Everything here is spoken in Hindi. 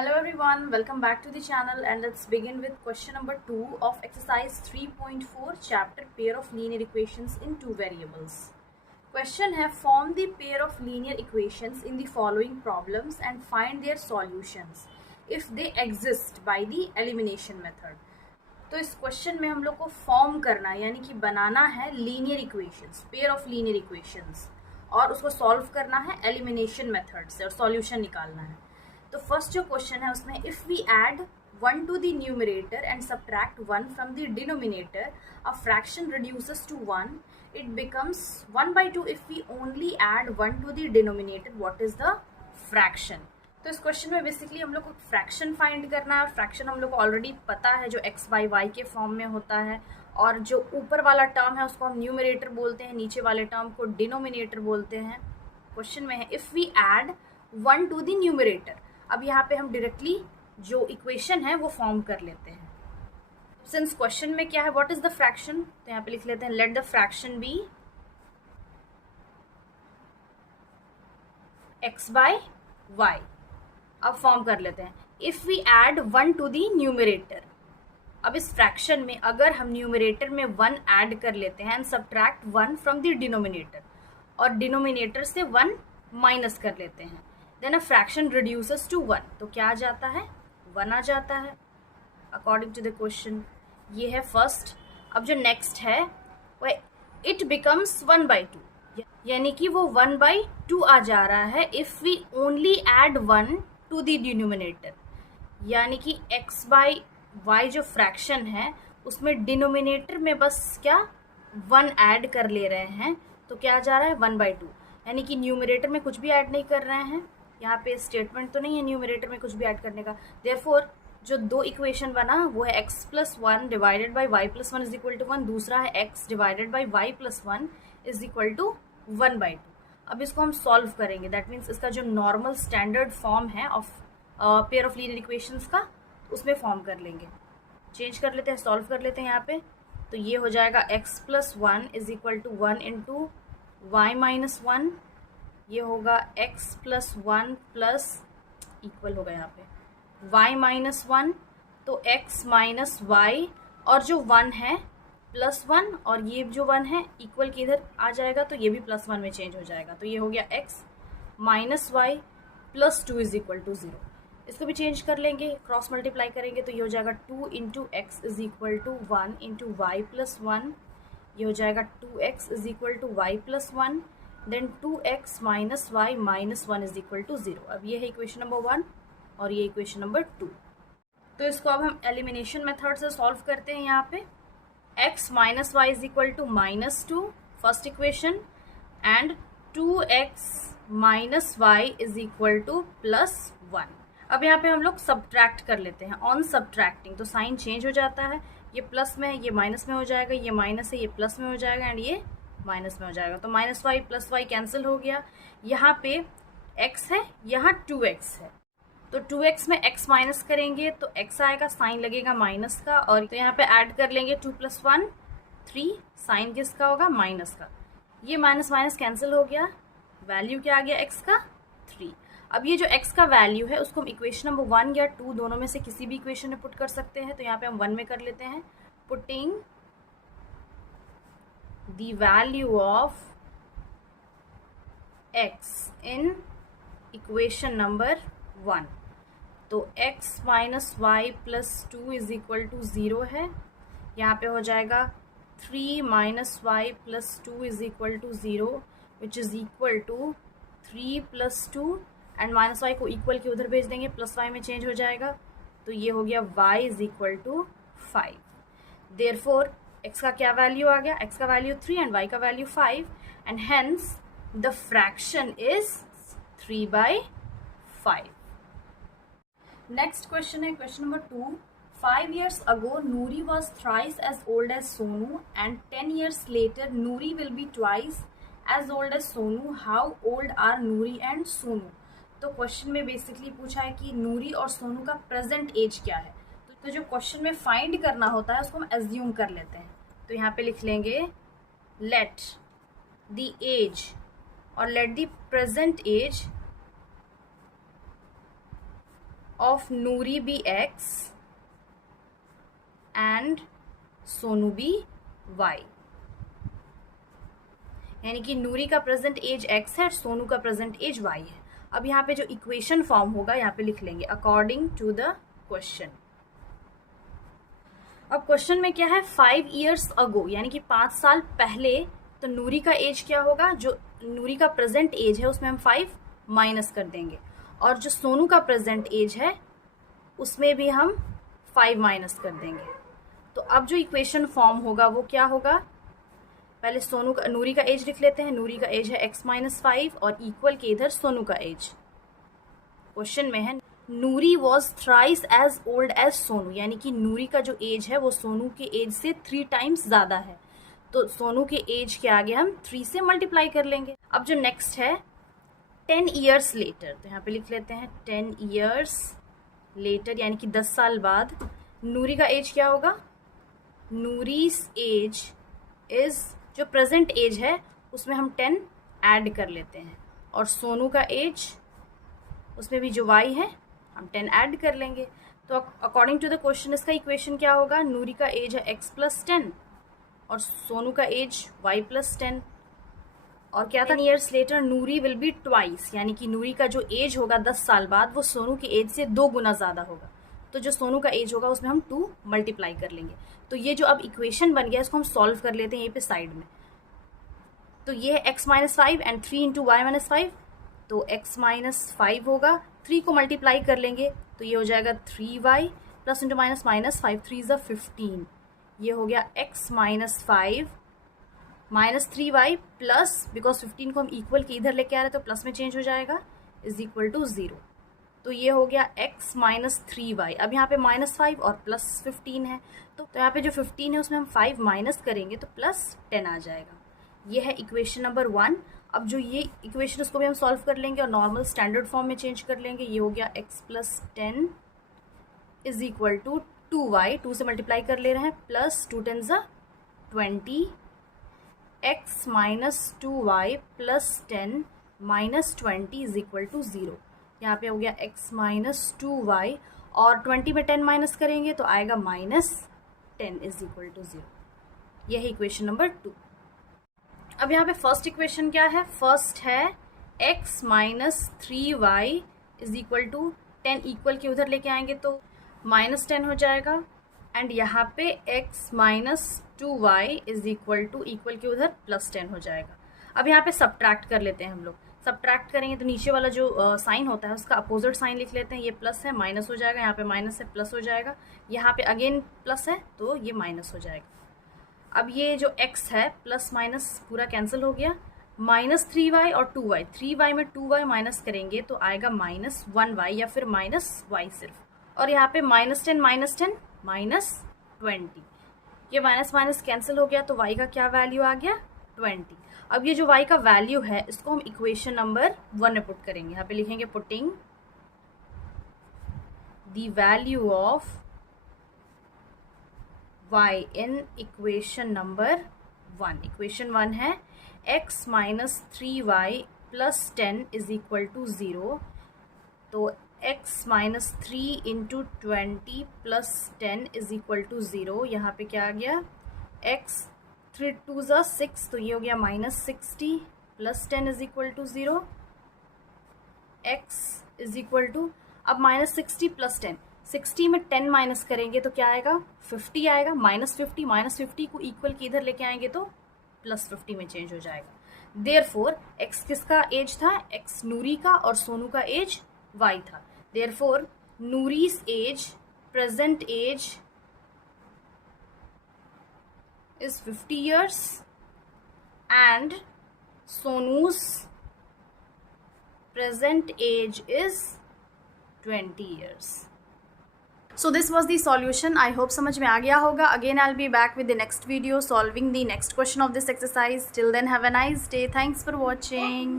Hello everyone, welcome back to the channel and let's begin with question number 2 of exercise 3.4 chapter pair of linear equations in two variables. Question है form the pair of linear equations in the following problems and find their solutions if they exist by the elimination method. तो इस क्वेश्चन में हम लोग को फॉर्म करना है यानी कि बनाना है linear equations, pair of linear equations और उसको सॉल्व करना है एलिमिनेशन मेथड से और सॉल्यूशन निकालना है. तो फर्स्ट जो क्वेश्चन है उसमें if we add 1 to the numerator and subtract 1 from the denominator, a fraction reduces to 1. It becomes 1 by 2 if we only add 1 to the denominator. What is the fraction? तो इस क्वेश्चन में बेसिकली हम लोग को फ्रैक्शन फाइंड करना है और फ्रैक्शन हम लोग को ऑलरेडी पता है जो एक्स बाई वाई के फॉर्म में होता है और जो ऊपर वाला टर्म है उसको हम न्यूमरेटर बोलते हैं, नीचे वाले टर्म को डिनोमिनेटर बोलते हैं. क्वेश्चन में है if we add 1 to the numerator. अब यहाँ पे हम डायरेक्टली जो इक्वेशन है वो फॉर्म कर लेते हैं. सिंस क्वेश्चन में क्या है, व्हाट इज द फ्रैक्शन, तो यहाँ पे लिख लेते हैं let the fraction be x by y. अब फॉर्म कर लेते हैं if we add 1 to the numerator. अब इस फ्रैक्शन में अगर हम न्यूमरेटर में 1 ऐड कर लेते हैं and subtract 1 from the denominator और डिनोमिनेटर से 1 माइनस कर लेते हैं, then a fraction reduces to 1. तो क्या आ जाता है, 1 आ जाता है अकॉर्डिंग टू द क्वेश्चन. ये है फर्स्ट. अब जो नेक्स्ट है वह इट बिकम्स 1 by 2 यानी कि वो 1 by 2 आ जा रहा है if we only add 1 to the denominator. यानी कि x बाई y जो फ्रैक्शन है उसमें डिनोमिनेटर में बस क्या 1 ऐड कर ले रहे हैं. तो क्या आ जा रहा है 1 by 2 यानी कि न्यूमरेटर में कुछ भी ऐड नहीं कर रहे हैं. यहाँ पे स्टेटमेंट तो नहीं है न्यूमरेटर में कुछ भी ऐड करने का. देयरफॉर जो दो इक्वेशन बना वो है x plus 1 divided by y plus 1 is equal to 1. दूसरा है x divided by y plus 1 is equal to 1 by 2. अब इसको हम सॉल्व करेंगे. दैट मीन्स इसका जो नॉर्मल स्टैंडर्ड फॉर्म है of pair of linear equations का उसमें फॉर्म कर लेंगे. चेंज कर लेते हैं, सॉल्व कर लेते हैं यहाँ पे. तो ये हो जाएगा x plus 1 is equal to 1 into y minus 1. ये होगा x प्लस 1 प्लस इक्वल होगा यहाँ पे y माइनस 1. तो x माइनस वाई और जो 1 है प्लस 1 और ये जो 1 है इक्वल के इधर आ जाएगा तो ये भी प्लस 1 में चेंज हो जाएगा. तो ये हो गया x minus y plus 2 is equal to 0. इसको भी चेंज कर लेंगे, क्रॉस मल्टीप्लाई करेंगे तो ये हो जाएगा 2 into x is equal to 1 into y plus 1. ये हो जाएगा 2x is equal to y plus 1. Then 2x minus y minus 1 is equal to 0. अब ये है इक्वेशन नंबर 1 और ये इक्वेशन नंबर 2. तो इसको अब हम एलिमिनेशन मेथड से सॉल्व करते हैं. यहाँ पे x minus y is equal to minus 2 first equation and 2x minus y is equal to plus 1. अब यहाँ पे हम लोग सब्ट्रैक्ट कर लेते हैं. ऑन सब्ट्रैक्टिंग तो साइन चेंज हो जाता है, ये प्लस में है ये माइनस में हो जाएगा, ये माइनस है ये प्लस में हो जाएगा एंड ये माइनस में हो जाएगा. तो minus y plus y cancel हो गया. यहाँ पे x है, यहाँ 2x है. तो 2x में x माइनस करेंगे तो x आएगा, साइन लगेगा माइनस का. और तो यहाँ पे ऐड कर लेंगे 2 प्लस 1 3. साइन किसका होगा, माइनस का. ये माइनस माइनस कैंसिल हो गया. वैल्यू क्या आ गया x का, 3. अब ये जो x का वैल्यू है उसको हम इक्वेशन नंबर 1 या 2 दोनों में से किसी भी इक्वेशन में पुट कर सकते हैं. तो यहाँ पे हम 1 में कर लेते हैं. Putting the value of x in equation number 1. तो x minus y plus 2 is equal to 0 है. यहाँ पे हो जाएगा 3 minus y plus 2 is equal to 0 which is equal to 3 plus 2 and minus y को इक्वल के उधर भेज देंगे, प्लस वाई में चेंज हो जाएगा. तो ये हो गया y is equal to 5. Therefore x का क्या वैल्यू आ गया, x का वैल्यू 3 एंड y का value 5 and hence the fraction is 3 by 5. Next question है question number 2. 5 years ago Noori was thrice as old as Sonu and 10 years later Noori will be twice as old as Sonu. How old are Noori and Sonu? तो क्वेश्चन में बेसिकली पूछा है कि नूरी और सोनू का प्रेजेंट एज क्या है. तो जो क्वेश्चन में फाइंड करना होता है उसको हम एज्यूम कर लेते हैं. तो यहाँ पे लिख लेंगे लेट द एज और let the present age of Noori be x and Sonu be y, यानी कि नूरी का प्रेजेंट एज x है और सोनू का प्रेजेंट एज y है। अब यहाँ पे जो इक्वेशन फॉर्म होगा यहाँ पे लिख लेंगे अकॉर्डिंग टू द क्वेश्चन। अब क्वेश्चन में क्या है, 5 years अगो, यानी कि 5 साल पहले, तो नूरी का एज क्या होगा, जो नूरी का प्रेजेंट एज है उसमें हम 5 माइनस कर देंगे, और जो सोनू का प्रेजेंट एज है उसमें भी हम 5 माइनस कर देंगे। तो अब जो इक्वेशन फॉर्म होगा वो क्या होगा, पहले नूरी का एज लिख लेते हैं। नूरी का एज है x-5 और इक्वल के इधर सोनू का एज। क्वेश्चन में है Noori was thrice as old as Sonu, यानी कि नूरी का जो एज है वो सोनू के एज से 3 times ज़्यादा है, तो सोनू के एज के आगे हम 3 से मल्टीप्लाई कर लेंगे। अब जो नेक्स्ट है 10 years लेटर, तो यहाँ पे लिख लेते हैं 10 years लेटर, यानी कि 10 साल बाद नूरी का एज क्या होगा, नूरीज एज इज, जो प्रेजेंट एज है उसमें हम 10 ऐड कर लेते हैं, और सोनू का एज उसमें भी जो y है हम 10 ऐड कर लेंगे। तो अकॉर्डिंग टू द क्वेश्चन इसका इक्वेशन क्या होगा, नूरी का एज है x+10 और सोनू का एज y+10, और क्या था 10 years later Noori will be twice, यानी कि नूरी का जो एज होगा 10 साल बाद वो सोनू के एज से 2 गुना ज़्यादा होगा, तो जो सोनू का एज होगा उसमें हम 2 मल्टीप्लाई कर लेंगे। तो ये जो अब इक्वेशन बन गया इसको हम सॉल्व कर लेते हैं यहीं पे साइड में। तो ये है x-5 एंड 3 × y-5, तो x-5 होगा, 3 को मल्टीप्लाई कर लेंगे तो ये हो जाएगा 3y plus into minus minus 5 3 = 15, ये हो गया x-5 minus 3y plus, because 15 को हम इक्वल के इधर लेके आ रहे हैं तो प्लस में चेंज हो जाएगा, इज इक्वल टू 0। तो ये हो गया x-3y। अब यहाँ पे -5 और प्लस 15 है, तो यहाँ पे जो 15 है उसमें हम 5 माइनस करेंगे तो प्लस 10 आ जाएगा। ये है इक्वेशन नंबर 1। अब जो ये इक्वेशन उसको भी हम सॉल्व कर लेंगे और नॉर्मल स्टैंडर्ड फॉर्म में चेंज कर लेंगे। ये हो गया x+10 is equal to 2y, 2 से मल्टीप्लाई कर ले रहे हैं, plus 2 10 = 20, x minus 2y plus 10 minus 20 is equal to 0। यहाँ पे हो गया x माइनस 2y और 20 में 10 माइनस करेंगे तो आएगा -10 इज इक्वल टू 0। यह है इक्वेशन नंबर 2। अब यहाँ पे फर्स्ट इक्वेशन क्या है, फर्स्ट है x minus 3y is equal to 10, equal के उधर लेके आएंगे तो -10 हो जाएगा, एंड यहाँ पे x minus 2y is equal to equal के उधर +10 हो जाएगा। अब यहाँ पे सब्ट्रैक्ट कर लेते हैं हम लोग। सब्ट्रैक्ट करेंगे तो नीचे वाला जो साइन होता है उसका अपोजिट साइन लिख लेते हैं। ये प्लस है माइनस हो जाएगा, यहाँ पे माइनस है प्लस हो जाएगा, यहाँ पे अगेन प्लस है तो ये माइनस हो जाएगा। अब ये जो x है प्लस माइनस पूरा कैंसिल हो गया, -3y और 2y, 3y में 2y माइनस करेंगे तो आएगा -1y या फिर -y सिर्फ, और यहाँ पे -10 -20, ये माइनस माइनस कैंसिल हो गया तो y का क्या वैल्यू आ गया 20। अब ये जो y का वैल्यू है इसको हम इक्वेशन नंबर 1 में पुट करेंगे। यहाँ पे लिखेंगे putting the value of y in equation number 1। Equation 1 है x minus 3y plus 10 is equal to 0, तो x minus 3 into 20 plus 10 is equal to 0। यहाँ पे क्या आ गया x 3 2 = 6, तो ये हो गया -60 plus 10 is equal to 0। x is equal to, अब -60 प्लस 10, 60 में 10 माइनस करेंगे तो क्या आएगा 50 आएगा, -50 को इक्वल के इधर लेके आएंगे तो +50 में चेंज हो जाएगा। देयरफॉर x किसका एज था, x नूरी का और सोनू का एज y था। Therefore Noori's age, present age is 50 years and Sonu's present age is 20 years. So this was the solution. I hope समझ में आ गया होगा. Again I'll be back with the next video solving the next question of this exercise. Till then have a nice day. Thanks for watching.